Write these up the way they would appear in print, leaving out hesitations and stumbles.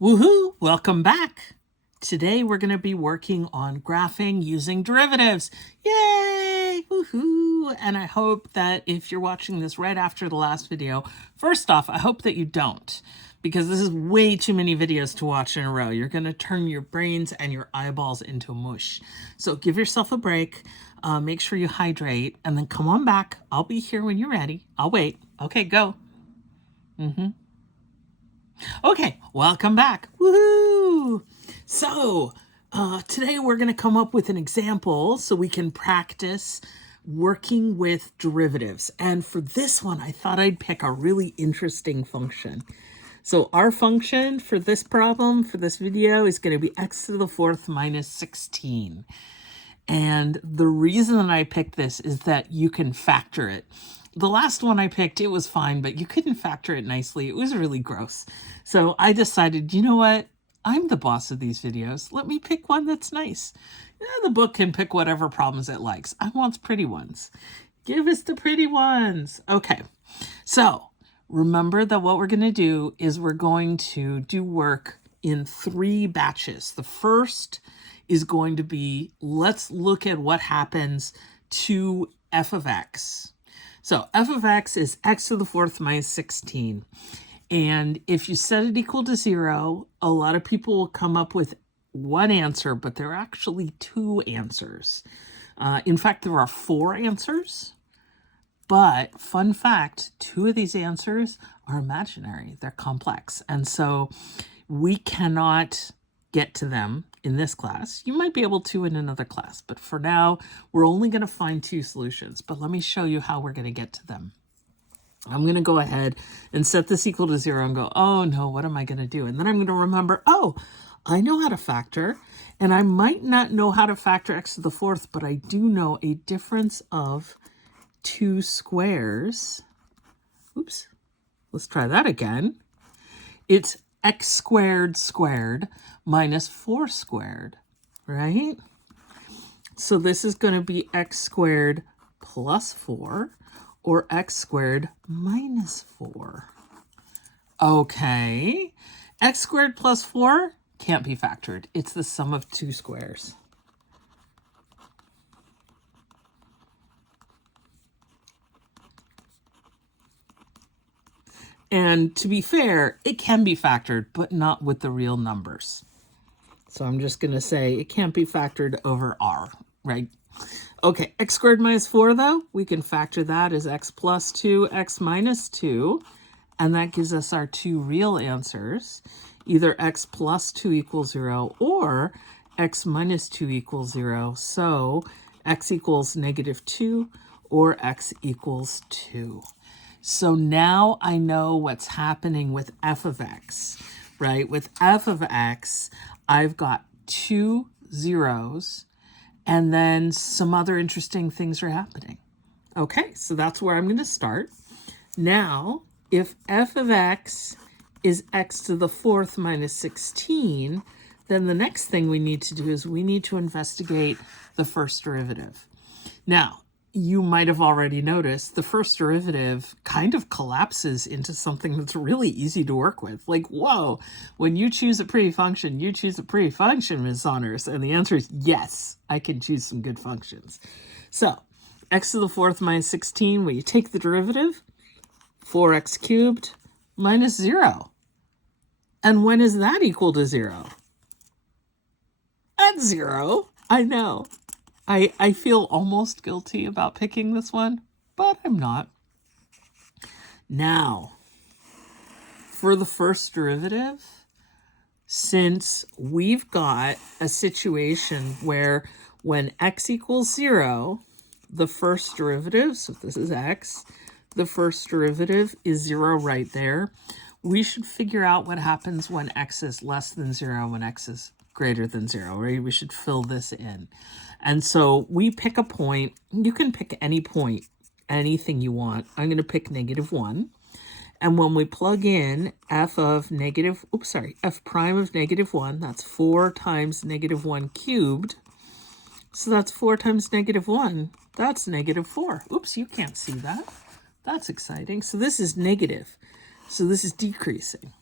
Woohoo! Welcome back. Today we're going to be working on graphing using derivatives. Yay! Woohoo! And I hope that if you're watching this right after the last video, first off, I hope that you don't, because this is way too many videos to watch in a row. You're going to turn your brains and your eyeballs into mush. So give yourself a break, make sure you hydrate, and then come on back. I'll be here when you're ready. I'll wait. Okay, go. Okay, welcome back. Woohoo! So, today we're going to come up with an example so we can practice working with derivatives. And for this one, I thought I'd pick a really interesting function. So our function for this problem, for this video, is going to be x to the fourth minus 16. And the reason that I picked this is that you can factor it. The last one I picked, it was fine, but you couldn't factor it nicely. It was really gross. So I decided, you know what? I'm the boss of these videos. Let me pick one that's nice. Yeah, the book can pick whatever problems it likes. I want pretty ones. Give us the pretty ones. Okay, so remember that what we're going to do is we're going to do work in 3 batches. The first is going to be, let's look at what happens to f of x. So f of x is x to the fourth minus 16. And if you set it equal to 0, a lot of people will come up with one answer, but there are actually 2 answers. In fact, there are 4 answers. But fun fact, 2 of these answers are imaginary. They're complex. And so we cannot get to them in this class. You might be able to in another class, but for now, we're only going to find 2 solutions. But let me show you how we're going to get to them. I'm going to go ahead and set this equal to 0 and go, oh no, what am I going to do? And then I'm going to remember, oh, I know how to factor, and I might not know how to factor x to the fourth, but I do know a difference of 2 squares. Oops, let's try that again. It's x squared squared minus 4 squared, right? So this is going to be x squared plus 4 or x squared minus 4. Okay, x squared plus 4 can't be factored. It's the sum of 2 squares. And to be fair, it can be factored, but not with the real numbers. So I'm just going to say it can't be factored over r, right? Okay, x squared minus 4, though, we can factor that as x plus 2, x minus 2, and that gives us our 2 real answers. Either x plus 2 equals 0 or x minus 2 equals 0. So x equals negative 2 or x equals 2. So now I know what's happening with f of x, right? With f of x, I've got 2 zeros, and then some other interesting things are happening. Okay, so that's where I'm going to start. Now, if f of x is x to the fourth minus 16, then the next thing we need to do is we need to investigate the first derivative. Now, you might have already noticed the first derivative kind of collapses into something that's really easy to work with. Like, whoa, when you choose a pretty function, you choose a pretty function, Ms. Saunders. And the answer is yes, I can choose some good functions. So x to the fourth minus 16, when you take the derivative, 4x cubed minus 0. And when is that equal to 0? At 0, I know. I feel almost guilty about picking this one, but I'm not. Now, for the first derivative, since we've got a situation where when x equals 0, the first derivative, so this is x, the first derivative is 0 right there. We should figure out what happens when x is less than 0, when x is greater than 0, right? We should fill this in. And so we pick a point. You can pick any point, anything you want. I'm going to pick negative 1. And when we plug in f prime of negative 1, that's 4 times negative 1 cubed. So that's 4 times negative 1. That's negative 4. Oops, you can't see that. That's exciting. So this is negative. So this is decreasing.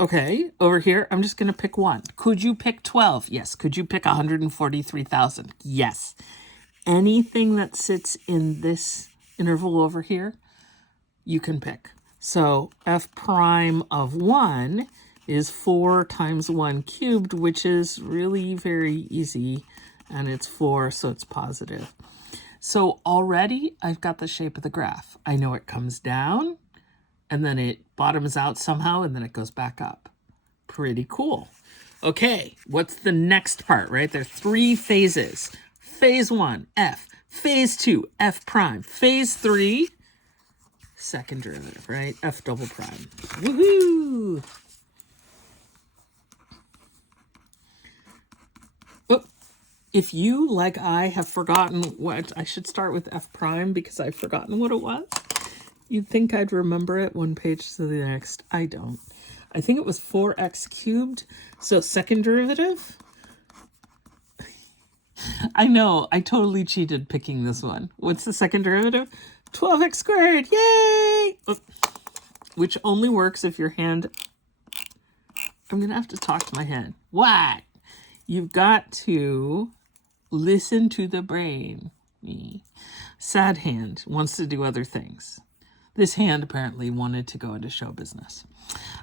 Okay, over here, I'm just going to pick one. Could you pick 12? Yes. Could you pick 143,000? Yes. Anything that sits in this interval over here, you can pick. So f prime of 1 is 4 times 1 cubed, which is really very easy, and it's 4, so it's positive. So already I've got the shape of the graph. I know it comes down, and then it bottoms out somehow, and then it goes back up. Pretty cool. Okay, what's the next part, right? There are 3 phases. Phase 1, f. Phase 2, f prime. Phase 3, second derivative, right? F double prime. Woohoo! Oh, if you, like I, have forgotten what, I should start with f prime because I've forgotten what it was. You'd think I'd remember it one page to the next. I don't. I think it was 4x cubed. So second derivative. I know, I totally cheated picking this one. What's the second derivative? 12x squared. Yay! Which only works if your hand... I'm going to have to talk to my hand. What? You've got to listen to the brain. Me. Sad hand wants to do other things. This hand apparently wanted to go into show business.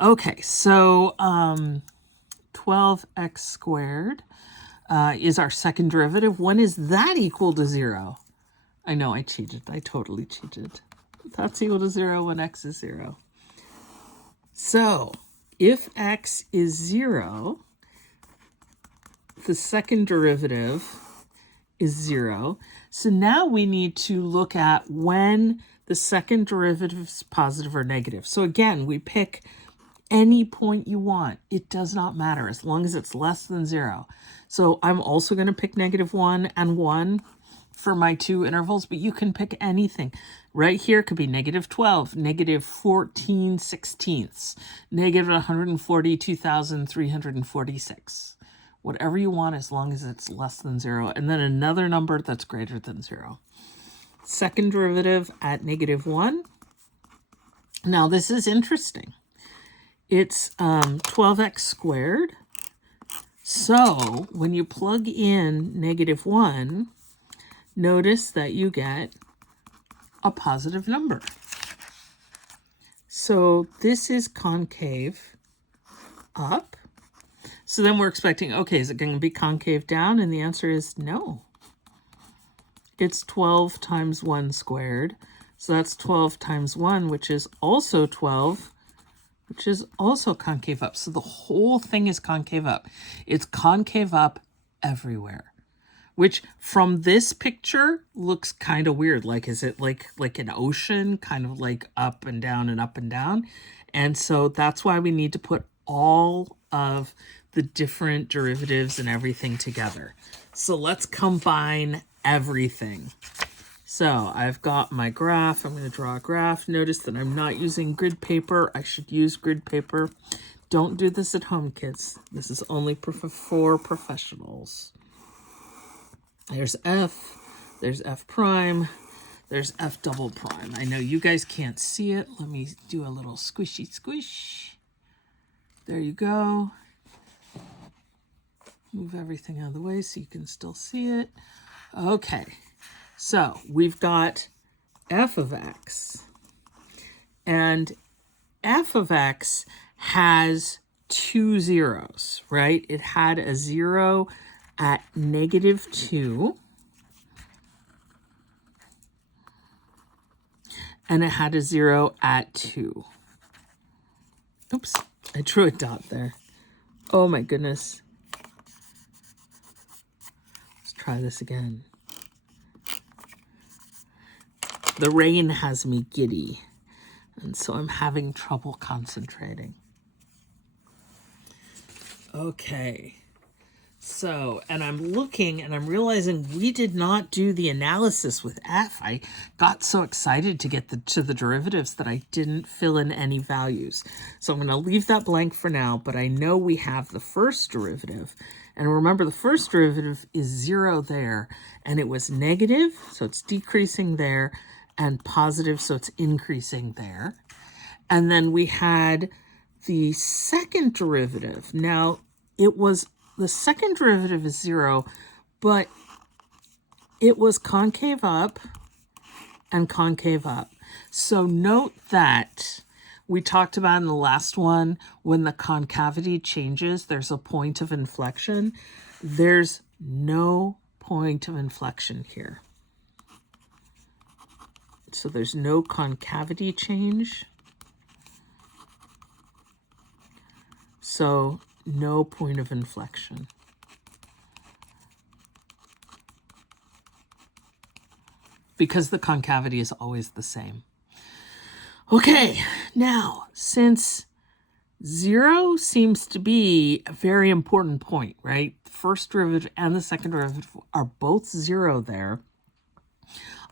Okay, so 12x squared is our second derivative. When is that equal to 0? I know I cheated. I totally cheated. That's equal to 0 when x is 0. So if x is 0, the second derivative is 0. So now we need to look at when the second derivative is positive or negative. So again, we pick any point you want. It does not matter as long as it's less than 0. So I'm also going to pick -1 and 1 for my 2 intervals, but you can pick anything. Right here could be -12, -14/16, -142,346. Whatever you want as long as it's less than 0. And then another number that's greater than 0. Second derivative at -1. Now this is interesting. It's 12x squared. So when you plug in -1, notice that you get a positive number. So this is concave up. So then we're expecting, okay, is it going to be concave down? And the answer is no. It's 12 times 1 squared. So that's 12 times 1, which is also 12, which is also concave up. So the whole thing is concave up. It's concave up everywhere, which from this picture looks kind of weird. Like, is it like an ocean, kind of like up and down and up and down? And so that's why we need to put all of the different derivatives and everything together. So let's combine everything. So I've got my graph. I'm going to draw a graph. Notice that I'm not using grid paper. I should use grid paper. Don't do this at home, kids. This is only for professionals. There's F. There's F prime. There's F double prime. I know you guys can't see it. Let me do a little squishy squish. There you go. Move everything out of the way so you can still see it. Okay. So we've got f of x, and f of x has 2 zeros, right? It had a 0 at -2, and it had a 0 at 2. Oops, I drew a dot there. Oh my goodness. Let's try this again. The rain has me giddy, and so I'm having trouble concentrating. Okay, so, and I'm looking and I'm realizing we did not do the analysis with f. I got so excited to get to the derivatives that I didn't fill in any values. So I'm going to leave that blank for now, but I know we have the first derivative. And remember, the first derivative is 0 there, and it was negative, so it's decreasing there, and positive, so it's increasing there. And then we had the second derivative, now the second derivative is 0, but it was concave up and concave up. So note that we talked about in the last one, when the concavity changes, there's a point of inflection. There's no point of inflection here. So there's no concavity change. So no point of inflection. Because the concavity is always the same. Okay, now, since 0 seems to be a very important point, right? The first derivative and the second derivative are both 0 there.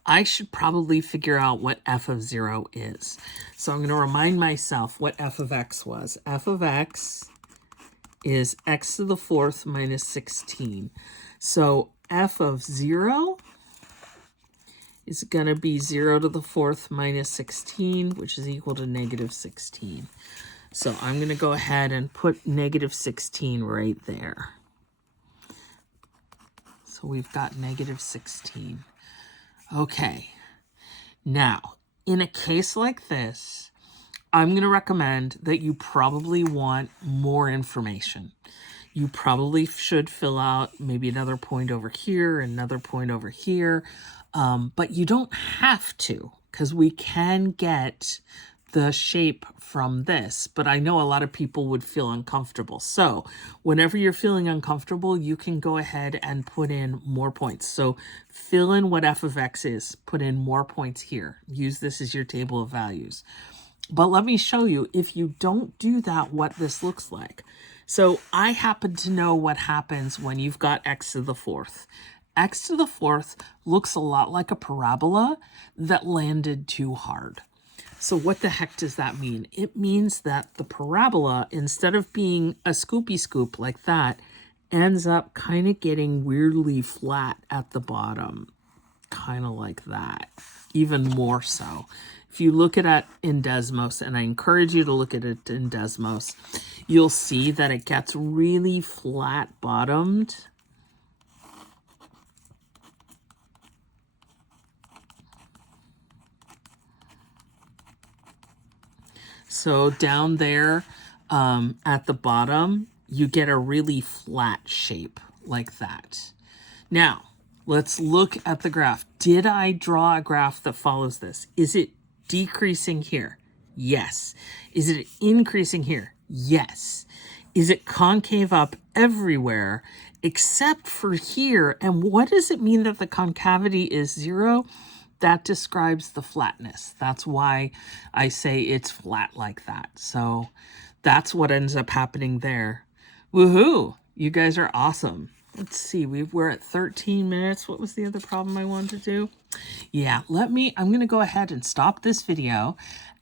I should probably figure out what f of 0 is. So I'm going to remind myself what f of x was. F of x is x to the 4th minus 16. So f of 0 is going to be 0 to the 4th minus 16, which is equal to negative 16. So I'm going to go ahead and put negative 16 right there. So we've got negative 16. Okay. Now, in a case like this, I'm going to recommend that you probably want more information. You probably should fill out maybe another point over here, another point over here. But you don't have to, because we can get the shape from this. But I know a lot of people would feel uncomfortable. So whenever you're feeling uncomfortable, you can go ahead and put in more points. So fill in what f of x is. Put in more points here. Use this as your table of values. But let me show you, if you don't do that, what this looks like. So I happen to know what happens when you've got x to the 4th. X to the 4th looks a lot like a parabola that landed too hard. So what the heck does that mean? It means that the parabola, instead of being a scoopy scoop like that, ends up kind of getting weirdly flat at the bottom, kind of like that, even more so. If you look at it in Desmos, and I encourage you to look at it in Desmos, you'll see that it gets really flat bottomed. So down there at the bottom, you get a really flat shape like that. Now, let's look at the graph. Did I draw a graph that follows this? Is it decreasing here? Yes. Is it increasing here? Yes. Is it concave up everywhere except for here? And what does it mean that the concavity is 0? That describes the flatness. That's why I say it's flat like that. So that's what ends up happening there. Woohoo! You guys are awesome. Let's see, we're at 13 minutes. What was the other problem I wanted to do? Yeah, I'm going to go ahead and stop this video,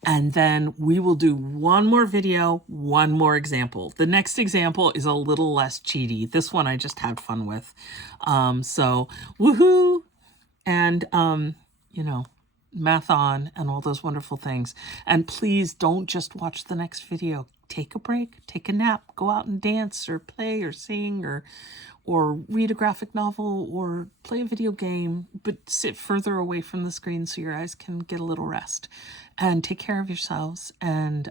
and then we will do one more video, one more example. The next example is a little less cheaty. This one I just had fun with. So woohoo! And, you know, math on and all those wonderful things. And please don't just watch the next video. Take a break, take a nap, go out and dance or play or sing or read a graphic novel or play a video game, but sit further away from the screen so your eyes can get a little rest. And take care of yourselves, and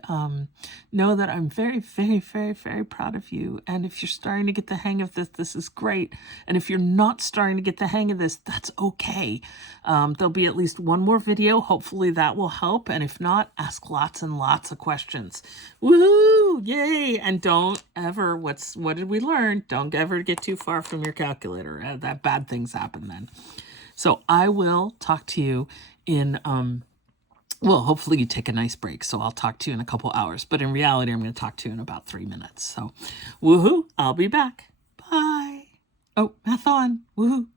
know that I'm very, very, very, very proud of you. And if you're starting to get the hang of this, this is great. And if you're not starting to get the hang of this, that's okay. There'll be at least one more video. Hopefully that will help. And if not, ask lots and lots of questions. Woohoo! Yay! And don't ever, what did we learn? Don't ever get too far from your calculator. That bad things happen then. So I will talk to you in, well, hopefully you take a nice break. So I'll talk to you in a couple hours. But in reality, I'm going to talk to you in about 3 minutes. So woohoo, I'll be back. Bye. Oh, math on. Woohoo.